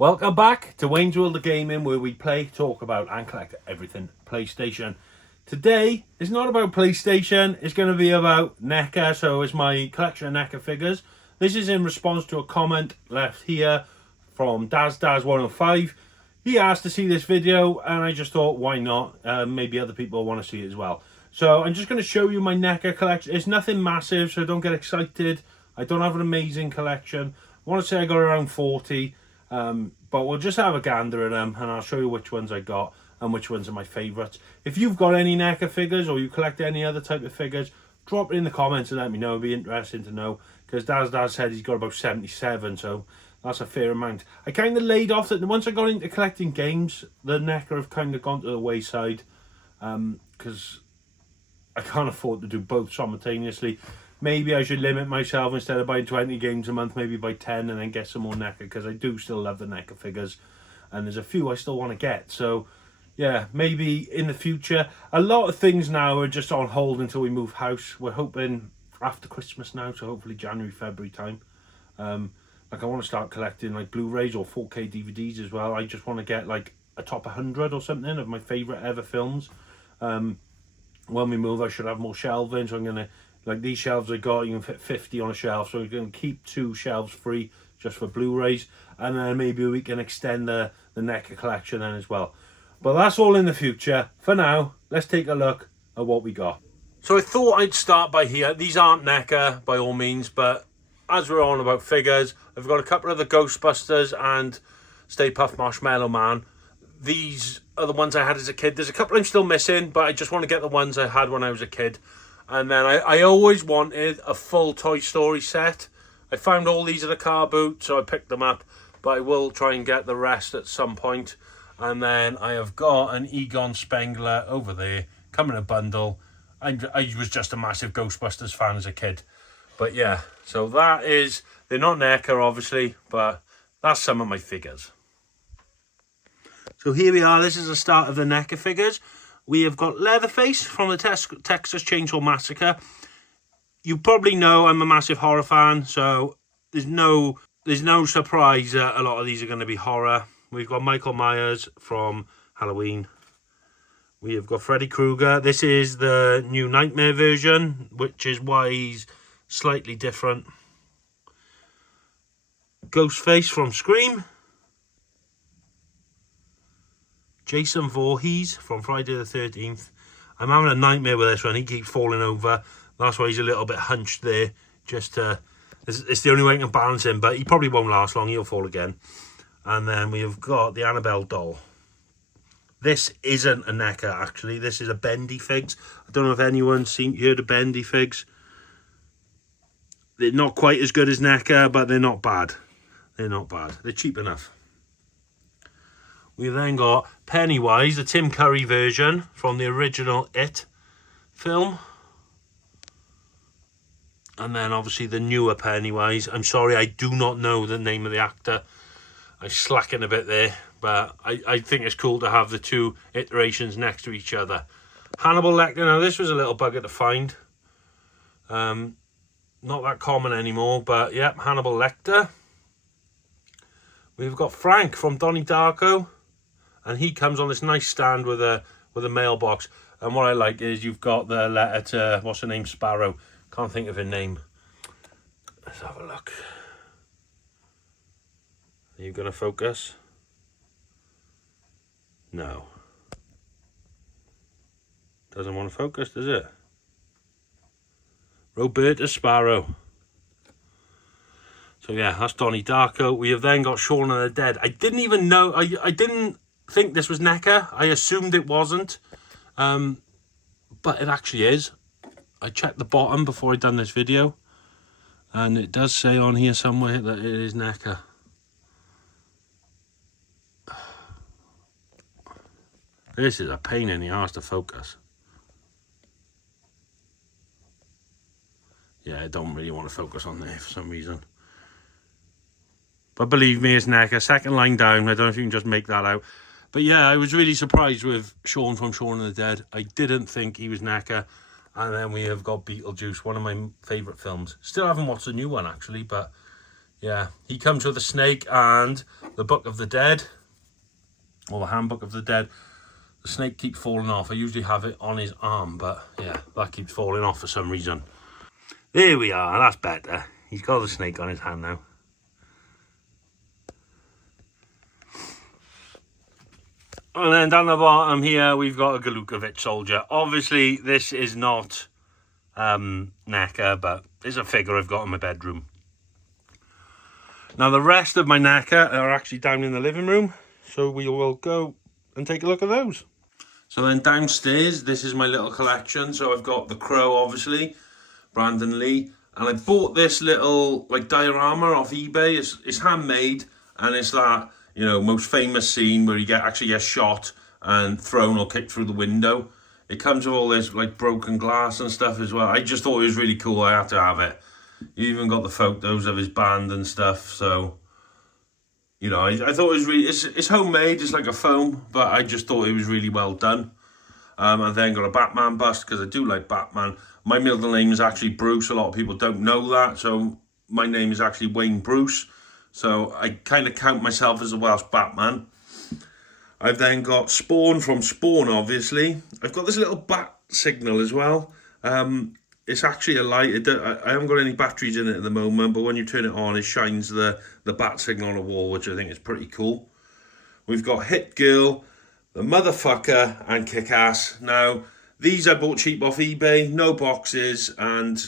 Welcome back to Wayne's World of Gaming, where we play, talk about and collect everything PlayStation. Today is not about PlayStation, it's going to be about NECA, so it's my collection of NECA figures. This is in response to a comment left here from DazDaz105. He asked to see this video and I just thought, why not? Maybe other people want to see it as well. So I'm just going to show you my NECA collection. It's nothing massive, so don't get excited. I don't have an amazing collection. I want to say I got around 40. But we'll just have a gander at them and I'll show you which ones I got and which ones are my favourites. If you've got any NECA figures or you collect any other type of figures, drop it in the comments and let me know. It'd be interesting to know, because Daz said he's got about 77, so that's a fair amount. I kind of laid off that once I got into collecting games, the NECA have kind of gone to the wayside, because I can't afford to do both simultaneously. Maybe I should limit myself, instead of buying 20 games a month, maybe buy 10 and then get some more NECA, because I do still love the NECA figures and there's a few I still want to get. So yeah, maybe in the future. A lot of things now are just on hold until we move house. We're hoping after Christmas now, so hopefully January, February time. Like I want to start collecting like Blu-rays or 4K DVDs as well. I just want to get like a top 100 or something of my favourite ever films. When we move, I should have more shelving, so I'm going to, like these shelves I got, you can fit 50 on a shelf, so we're going to keep 2 shelves free just for Blu-rays, and then maybe we can extend the NECA collection then as well. But that's all in the future. For now, let's take a look at what we got. So I thought I'd start by here. These aren't NECA by all means, but as we're on about figures, I've got a couple of the Ghostbusters and Stay Puft Marshmallow Man. These are the ones I had as a kid. There's a couple I'm still missing, but I just want to get the ones I had when I was a kid. And then I always wanted a full Toy Story set. I found all these at a car boot, so I picked them up. But I will try and get the rest at some point. And then I have got an Egon Spengler over there, come in a bundle. I was just a massive Ghostbusters fan as a kid. But yeah, so that is, they're not NECA obviously, but that's some of my figures. So here we are, this is the start of the NECA figures. We have got Leatherface from the Texas Chainsaw Massacre. You probably know I'm a massive horror fan, so there's no surprise that a lot of these are going to be horror. We've got Michael Myers from Halloween. We have got Freddy Krueger. This is the new Nightmare version, which is why he's slightly different. Ghostface from Scream. Jason Voorhees from Friday the 13th. I'm having a nightmare with this one. He keeps falling over. That's why he's a little bit hunched there. Just it's the only way I can balance him, but he probably won't last long. He'll fall again. And then we have got the Annabelle doll. This isn't a NECA, actually. This is a Bendy Figs. I don't know if anyone's heard of Bendy Figs. They're not quite as good as NECA, but they're not bad. They're not bad. They're cheap enough. We've then got Pennywise, the Tim Curry version from the original It film. And then obviously the newer Pennywise. I'm sorry, I do not know the name of the actor. I'm slacking a bit there, but I think it's cool to have the 2 iterations next to each other. Hannibal Lecter, now this was a little bugger to find. Not that common anymore, but yeah, Hannibal Lecter. We've got Frank from Donnie Darko. And he comes on this nice stand with a mailbox. And what I like is you've got the letter to, what's her name, Sparrow. Can't think of her name. Let's have a look. Are you going to focus? No. Doesn't want to focus, does it? Roberta Sparrow. So yeah, that's Donnie Darko. We have then got Shaun of the Dead. I didn't even know, I didn't think this was NECA. I assumed it wasn't, but it actually is. I checked the bottom before I done this video, and it does say on here somewhere that it is NECA. This is a pain in the arse to focus. Yeah, I don't really want to focus on there for some reason. But believe me, it's NECA. Second line down. I don't know if you can just make that out. But yeah, I was really surprised with Shaun from Shaun of the Dead. I didn't think he was NECA. And then we have got Beetlejuice, one of my favourite films. Still haven't watched the new one, actually, but Yeah, he comes with a snake and the Book of the Dead, or the Handbook of the Dead. The snake keeps falling off. I usually have it on his arm, but yeah, that keeps falling off for some reason. There we are, that's better. He's got the snake on his hand now. And then down the bottom here, we've got a Galukovic soldier. Obviously, this is not NECA, but it's a figure I've got in my bedroom. Now, the rest of my NECA are actually down in the living room, so we will go and take a look at those. So then downstairs, this is my little collection. So I've got the Crow, obviously, Brandon Lee, and I bought this little like diorama off eBay. It's handmade, and it's that, you know, most famous scene where he actually gets shot and thrown or kicked through the window. It comes with all this like broken glass and stuff as well. I just thought it was really cool. I had to have it. You even got the photos of his band and stuff. So, you know, I thought it was really, it's homemade. It's like a foam, but I just thought it was really well done. I then got a Batman bust because I do like Batman. My middle name is actually Bruce. A lot of people don't know that. So my name is actually Wayne Bruce. So I kind of count myself as a Welsh Batman. I've then got Spawn from Spawn, obviously. I've got this little bat signal as well. It's actually a light. I haven't got any batteries in it at the moment, but when you turn it on, it shines the bat signal on the wall, which I think is pretty cool. We've got Hit Girl, the Motherfucker, and Kick-Ass. Now, these I bought cheap off eBay, no boxes, and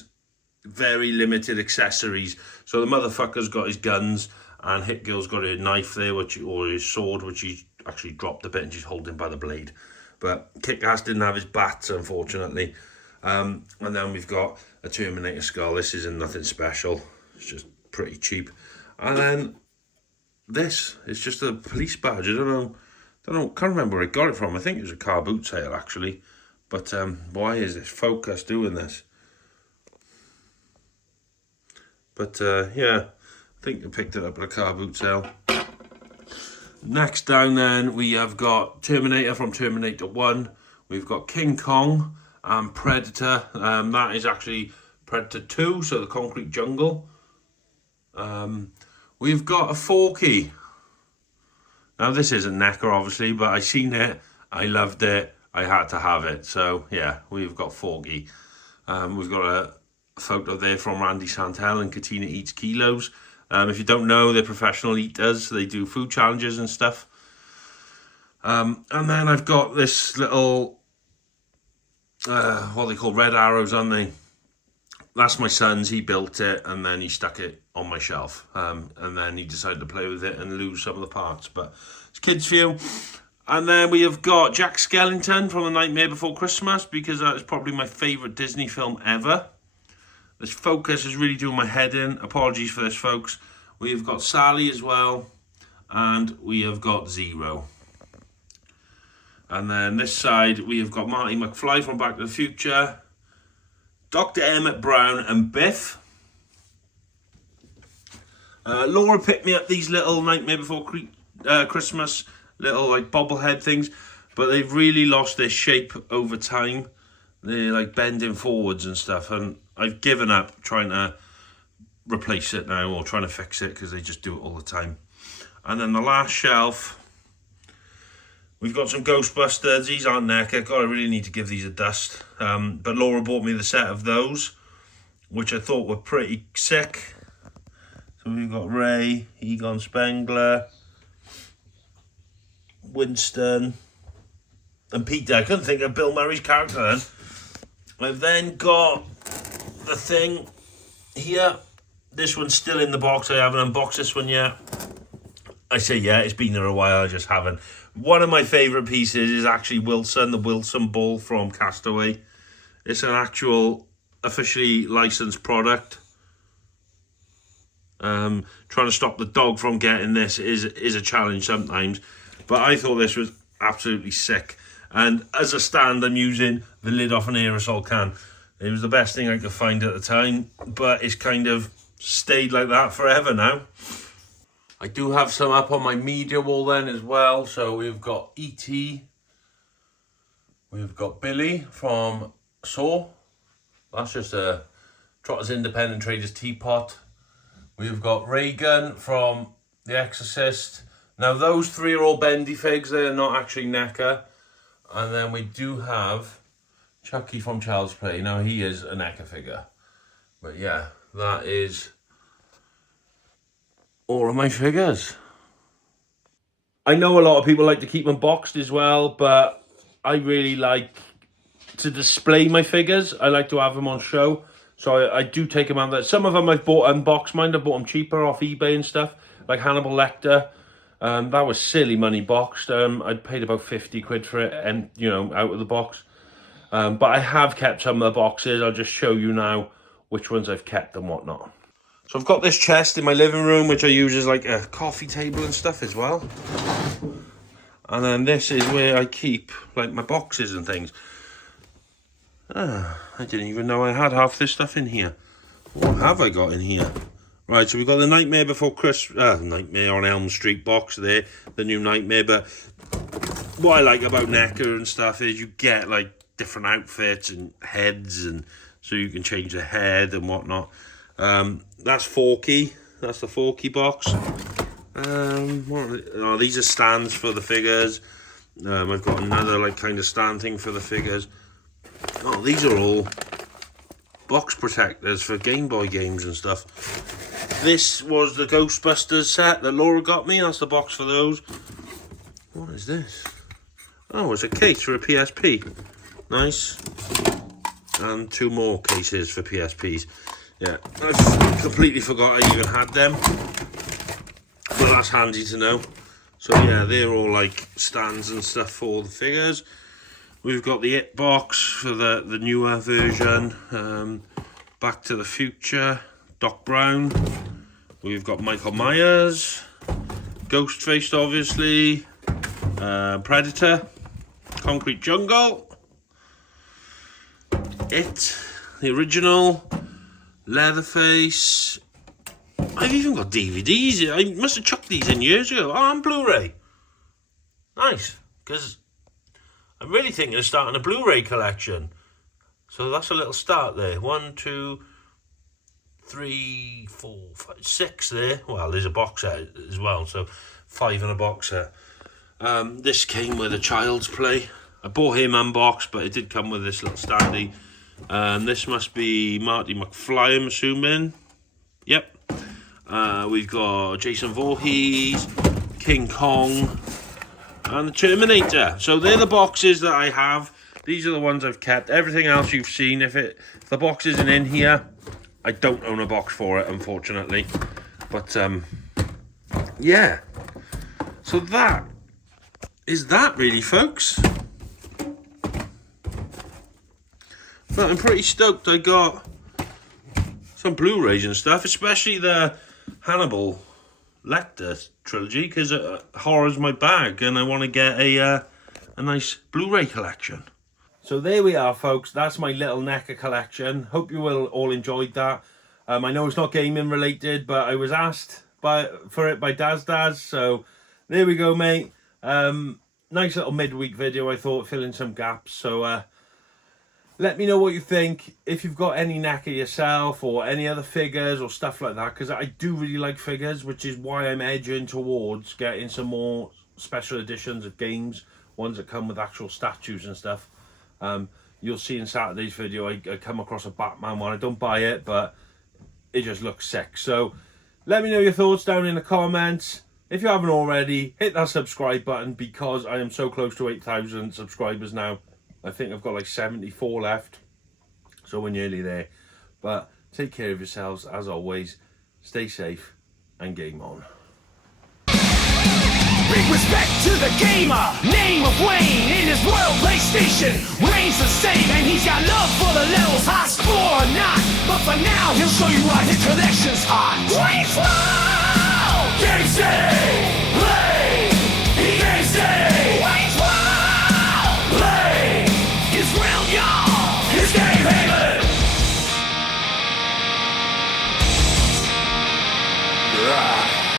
very limited accessories. So the Motherfucker's got his guns, and Hit Girl's got a knife there, or his sword, which he actually dropped a bit, and she's holding by the blade. But Kick-Ass didn't have his bats, unfortunately. And then we've got a Terminator skull. This isn't nothing special. It's just pretty cheap. And then this is just a police badge. I don't know, can't remember where I got it from. I think it was a car boot sale, actually. But why is this Focus doing this? But yeah, I think I picked it up at a car boot sale. Next down then, we have got Terminator from Terminator 1. We've got King Kong and Predator. That is actually Predator 2, so the concrete jungle. We've got a Forky. Now, this isn't NECA, obviously, but I seen it, I loved it, I had to have it. So, yeah, we've got Forky. We've got a photo there from Randy Santel and Katina Eats Kilos. If you don't know, they're professional eaters. They do food challenges and stuff. And then I've got this little, what they call red arrows, aren't they? That's my son's. He built it and then he stuck it on my shelf. And then he decided to play with it and lose some of the parts. But it's kids' view. And then we have got Jack Skellington from The Nightmare Before Christmas, because that is probably my favourite Disney film ever. This Focus is really doing my head in. Apologies for this, folks. We have got Sally as well. And we have got Zero. And then this side, we have got Marty McFly from Back to the Future, Dr. Emmett Brown, and Biff. Laura picked me up these little Nightmare Before Christmas, little like bobblehead things, but they've really lost their shape over time. They're like bending forwards and stuff, and I've given up trying to replace it now, or trying to fix it, because they just do it all the time. And then the last shelf, we've got some Ghostbusters. These aren't NECA. God, I really need to give these a dust. But Laura bought me the set of those, which I thought were pretty sick. So we've got Ray, Egon Spengler, Winston, and Peter. I couldn't think of Bill Murray's character then. I've then got the thing here. This one's still in the box. I haven't unboxed this one yet. I say yeah, it's been there a while, I just haven't. One of my favourite pieces is actually Wilson, the Wilson ball from Castaway. It's an actual officially licensed product. Trying to stop the dog from getting this is a challenge sometimes. But I thought this was absolutely sick. And as a stand, I'm using the lid off an aerosol can. It was the best thing I could find at the time, but it's kind of stayed like that forever now. I do have some up on my media wall then as well. So we've got E.T. We've got Billy from Saw. That's just a Trotter's Independent Traders teapot. We've got Reagan from The Exorcist. Now those three are all bendy figs, they're not actually NECA. And then we do have Chucky from Child's Play. Now he is a NECA figure. But yeah, that is all of my figures. I know a lot of people like to keep them boxed as well, but I really like to display my figures. I like to have them on show. So I do take them out there. Some of them I've bought unboxed. Mine I've bought them cheaper off eBay and stuff. Like Hannibal Lecter. That was silly money boxed. I'd paid about 50 quid for it, and you know, out of the box. But I have kept some of the boxes. I'll just show you now which ones I've kept and whatnot. So I've got this chest in my living room, which I use as like a coffee table and stuff as well. And then this is where I keep like my boxes and things. I didn't even know I had half this stuff in here. What have I got in here? Right, so we've got the Nightmare Before Christmas, Nightmare on Elm Street box there, the new Nightmare. But what I like about NECA and stuff is you get like different outfits and heads, and so you can change the head and whatnot. That's Forky. That's the Forky box. These are stands for the figures. I've got another like kind of stand thing for the figures. Oh, these are all box protectors for Game Boy games and stuff. This was the Ghostbusters set that Laura got me. That's the box for those. What is this? Oh, it's a case for a PSP. Nice. And 2 more cases for PSPs. Yeah, I've completely forgot I even had them. But that's handy to know. So yeah, they're all like stands and stuff for the figures. We've got the It box for the newer version. Back to the Future, Doc Brown. We've got Michael Myers, Ghostface obviously, Predator, Concrete Jungle, It, the original, Leatherface. I've even got DVDs. I must have chucked these in years ago. Oh, and Blu-ray. Nice, because I'm really thinking of starting a Blu-ray collection. So that's a little start there. 1, 2, 3, 4, 5, 6 there. Well, there's a box set as well, so 5 in a box set. This came with a Child's Play. I bought him unboxed, but it did come with this little standy. This must be Marty McFly, I'm assuming. Yep. We've got Jason Voorhees, King Kong, and the Terminator. So they're the boxes that I have. These are the ones I've kept. Everything else you've seen. If the box isn't in here, I don't own a box for it, unfortunately. But yeah. So that is that really, folks. But I'm pretty stoked I got some Blu-rays and stuff, especially the Hannibal Lecter trilogy, because horror's my bag and I want to get a nice Blu-ray collection. So there we are, folks. That's my little NECA collection. Hope you will all enjoyed that. I know it's not gaming related, but I was asked for it by Daz, so there we go, mate. Nice little midweek video, I thought, fill in some gaps. So let me know what you think. If you've got any NECA yourself or any other figures or stuff like that, because I do really like figures, which is why I'm edging towards getting some more special editions of games, ones that come with actual statues and stuff. You'll see in Saturday's video I come across a Batman one. I don't buy it, but it just looks sick. So let me know your thoughts down in the comments. If you haven't already, hit that subscribe button, because I am so close to 8,000 subscribers now. I think I've got like 74 left, so we're nearly there. But take care of yourselves, as always. Stay safe and game on. Big respect to the gamer, name of Wayne. In his world PlayStation reigns the same, and he's got love for the levels, high score or not. But for now, he'll show you why his collection's hot. Game City!